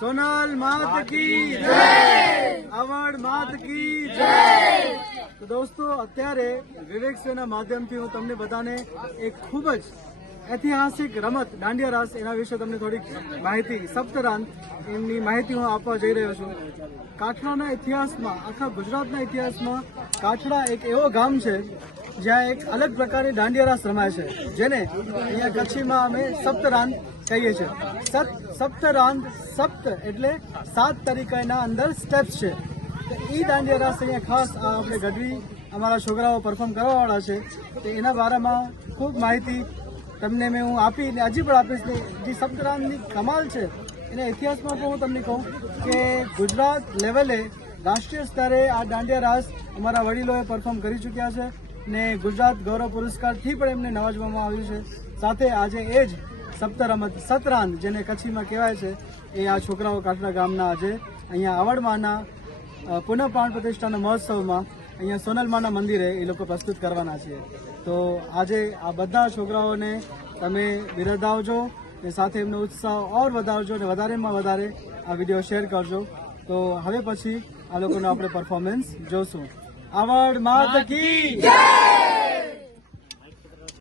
સોનલ માત કી જય, અવડ માત કી જય। તો દોસ્તો, અત્યારે વિવેક સેના માધ્યમથી હું તમને બધાને એક ખૂબ જ ઐતિહાસિક રમત દાંડિયા રાસ એના વિશે તમને થોડીક માહિતી, સપ્તરાંત એમની માહિતી હું આપવા જઈ રહ્યો છું। કાઠડાના ઇતિહાસમાં, આખા ગુજરાતના ઇતિહાસમાં કાઠડા એક એવો ગામ છે જ્યાં એક અલગ પ્રકારની દાંડિયા રાસ રમાય છે, જેને અહીંયા કચ્છીમાં અમે સપ્તરાંત કહીએ છીએ। સપ્તરાંત, સપ્ત એટલે 7 તરીકાના અંદર સ્ટેપ્સ છે। તો એ દાંડિયા રાસ અહીંયા ખાસ આપણે ગઢવી અમારા છોકરાઓ પરફોર્મ કરવાવાળા છે, તો એના બારામાં ખૂબ માહિતી તમને મેં હું આપી ને હજી પણ આપીશ। જે સપ્તરાંતની કમાલ છે એના ઇતિહાસમાં પણ હું તમને કહું કે ગુજરાત લેવલે, રાષ્ટ્રીય સ્તરે આ દાંડિયા રાસ અમારા વડીલોએ પરફોર્મ કરી ચૂક્યા છે ને ગુજરાત ગૌરવ પુરસ્કારથી પણ એમને નવાજવામાં આવ્યું છે। સાથે આજે એ જ સપ્તરમત, સતરાંત જેને કચ્છીમાં કહેવાય છે, એ આ છોકરાઓ કાઠડા ગામના આજે અહીંયા આવડમાના પુનઃ પ્રાણ પ્રતિષ્ઠાના મહોત્સવમાં અહીંયા સોનલમાના મંદિરે એ લોકો પ્રસ્તુત કરવાના છે। તો આજે આ બધા છોકરાઓને તમે બિરદાવજો ને સાથે એમનો ઉત્સાહ ઓર વધારજો ને વધારેમાં વધારે આ વિડીયો શેર કરજો। તો હવે પછી આ લોકોનો આપણે પરફોર્મન્સ જોશું। આવડ માત કી જય।